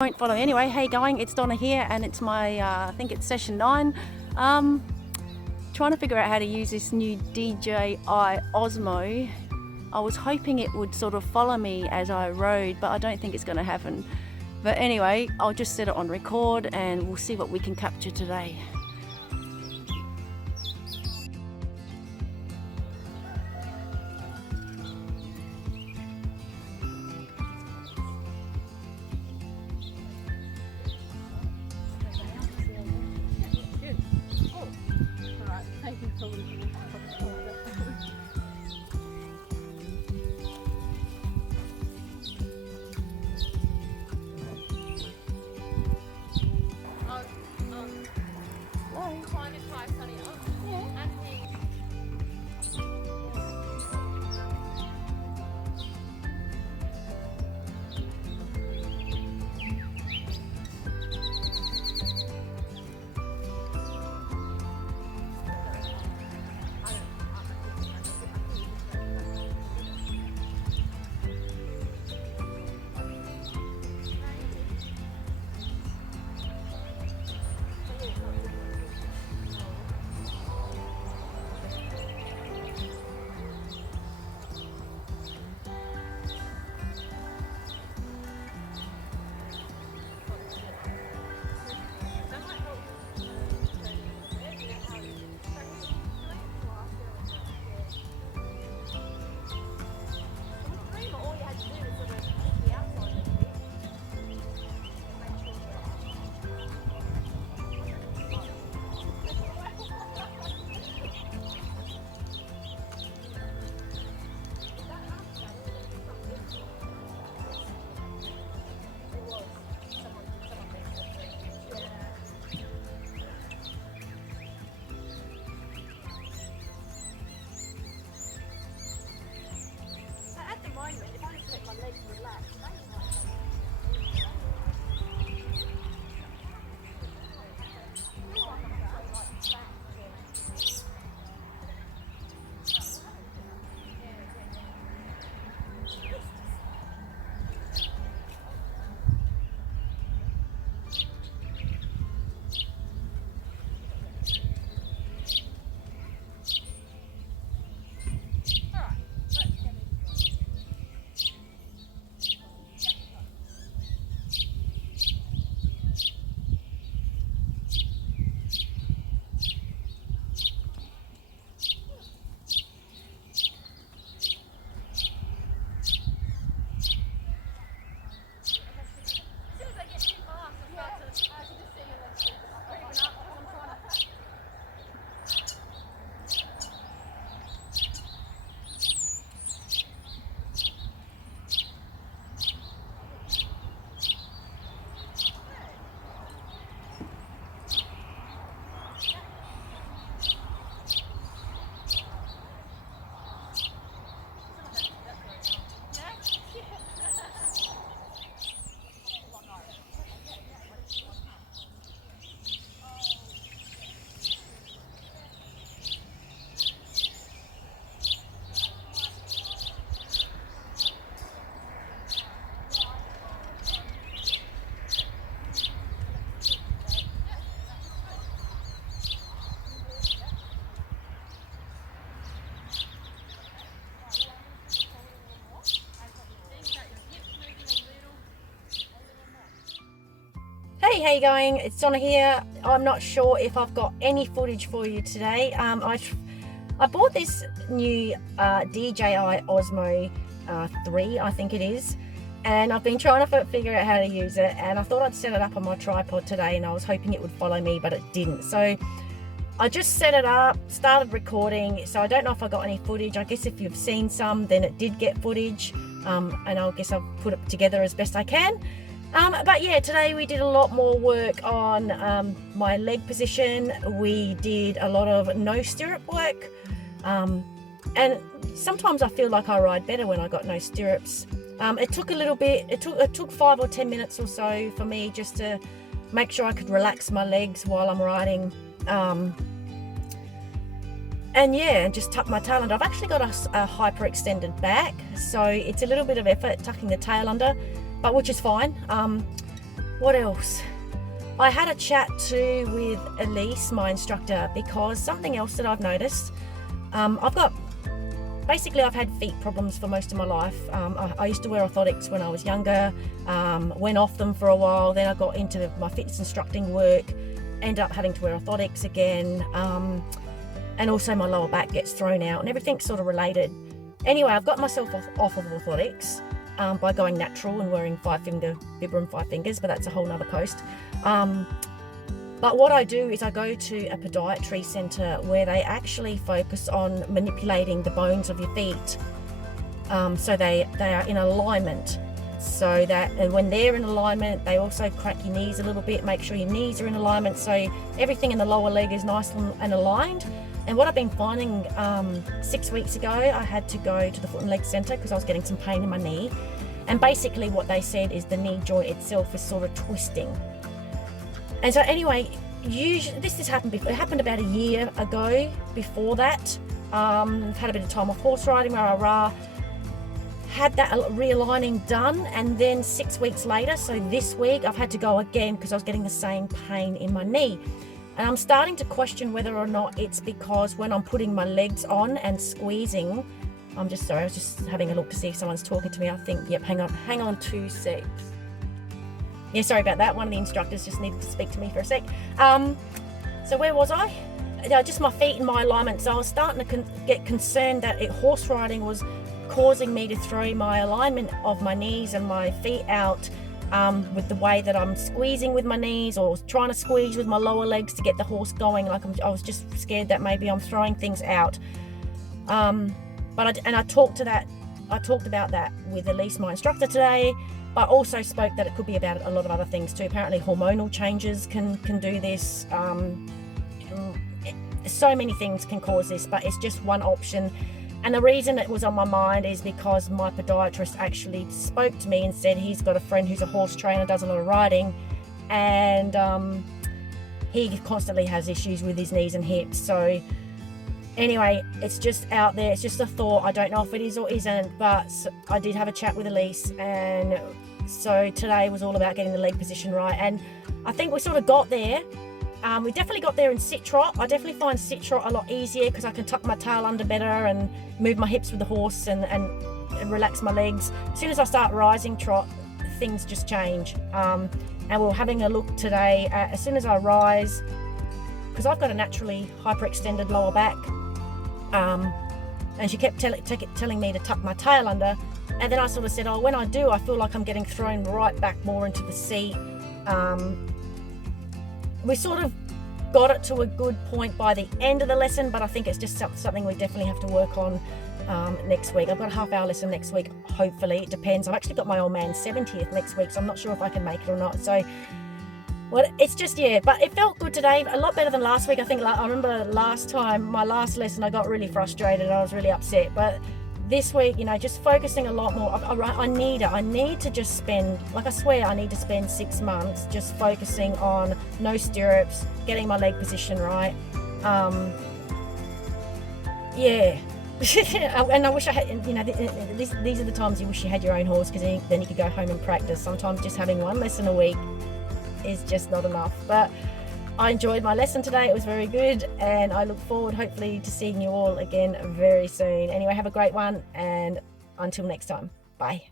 Won't follow anyway. Hey going, it's Donna here, and it's my I think it's session 9. Trying to figure out how to use this new DJI Osmo. I was hoping it would sort of follow me as I rode, but I don't think it's going to happen. But anyway, I'll just set it on record and we'll see what we can capture today. Hey, how you going? It's Donna here. I'm not sure if I've got any footage for you today. I bought this new DJI Osmo 3, I think it is, and I've been trying to figure out how to use it, and I thought I'd set it up on my tripod today, and I was hoping it would follow me, but it didn't. So I just set it up, started recording, so I don't know if I got any footage. I guess if you've seen some, then it did get footage, and I guess I'll put it together as best I can. But yeah, today we did a lot more work on my leg position. We did a lot of no stirrup work, and sometimes I feel like I ride better when I got no stirrups. It took a little bit, it took 5 or 10 minutes or so for me just to make sure I could relax my legs while I'm riding, and yeah, just tuck my tail under. I've actually got a hyper extended back, so it's a little bit of effort tucking the tail under, but which is fine. What else? I had a chat too with Elise, my instructor, because something else that I've noticed, I've had feet problems for most of my life. I used to wear orthotics when I was younger, went off them for a while, then I got into my fitness instructing work, ended up having to wear orthotics again, and also my lower back gets thrown out and everything's sort of related. Anyway, I've got myself off of orthotics by going natural and wearing 5-finger Vibram 5 fingers, but that's a whole nother post. But what I do is I go to a podiatry centre where they actually focus on manipulating the bones of your feet, so they are in alignment. So that when they're in alignment, they also crack your knees a little bit, make sure your knees are in alignment, so everything in the lower leg is nice and aligned. And what I've been finding, 6 weeks ago, I had to go to the foot and leg centre because I was getting some pain in my knee. And basically what they said is the knee joint itself is sort of twisting. And so anyway, usually this has happened before. It happened about a year ago. Before that, had a bit of time off horse riding, had that realigning done, and then 6 weeks later, so this week, I've had to go again because I was getting the same pain in my knee. And I'm starting to question whether or not it's because when I'm putting my legs on and squeezing, I was just having a look to see if someone's talking to me. I think, yep, hang on 2 secs. Yeah, sorry about that. One of the instructors just needed to speak to me for a sec. So where was I? Just my feet in my alignment. So I was starting to get concerned that horse riding was causing me to throw my alignment of my knees and my feet out, with the way that I'm squeezing with my knees or trying to squeeze with my lower legs to get the horse going. Like I was just scared that maybe I'm throwing things out. I talked about that with Elise, my instructor, today. But also spoke that it could be about a lot of other things too. Apparently hormonal changes can do this. So many things can cause this, but it's just one option. And the reason it was on my mind is because my podiatrist actually spoke to me and said he's got a friend who's a horse trainer, does a lot of riding, and he constantly has issues with his knees and hips. So anyway, it's just out there. It's just a thought. I don't know if it is or isn't, but I did have a chat with Elise, and so today was all about getting the leg position right. And I think we sort of got there. We definitely got there in sit trot. I definitely find sit trot a lot easier because I can tuck my tail under better and move my hips with the horse and relax my legs. As soon as I start rising trot, things just change. And we're having a look today at, as soon as I rise, because I've got a naturally hyperextended lower back, and she kept telling me to tuck my tail under, and then I sort of said, oh, when I do, I feel like I'm getting thrown right back more into the seat. We sort of got it to a good point by the end of the lesson, but I think it's just something we definitely have to work on next week. I've got a half-hour lesson next week, hopefully. It depends. I've actually got my old man's 70th next week, so I'm not sure if I can make it or not. So, well, it's just, yeah, but it felt good today, a lot better than last week. I think I remember last time, my last lesson, I got really frustrated. I was really upset, but this week, just focusing a lot more. I need to just spend, like, I swear I need to spend 6 months just focusing on no stirrups, getting my leg position right. Yeah. And I wish I had, these are the times you wish you had your own horse, because then you could go home and practice. Sometimes just having one lesson a week is just not enough. But I enjoyed my lesson today. It was very good, and I look forward hopefully to seeing you all again very soon. Anyway, have a great one, and until next time, bye.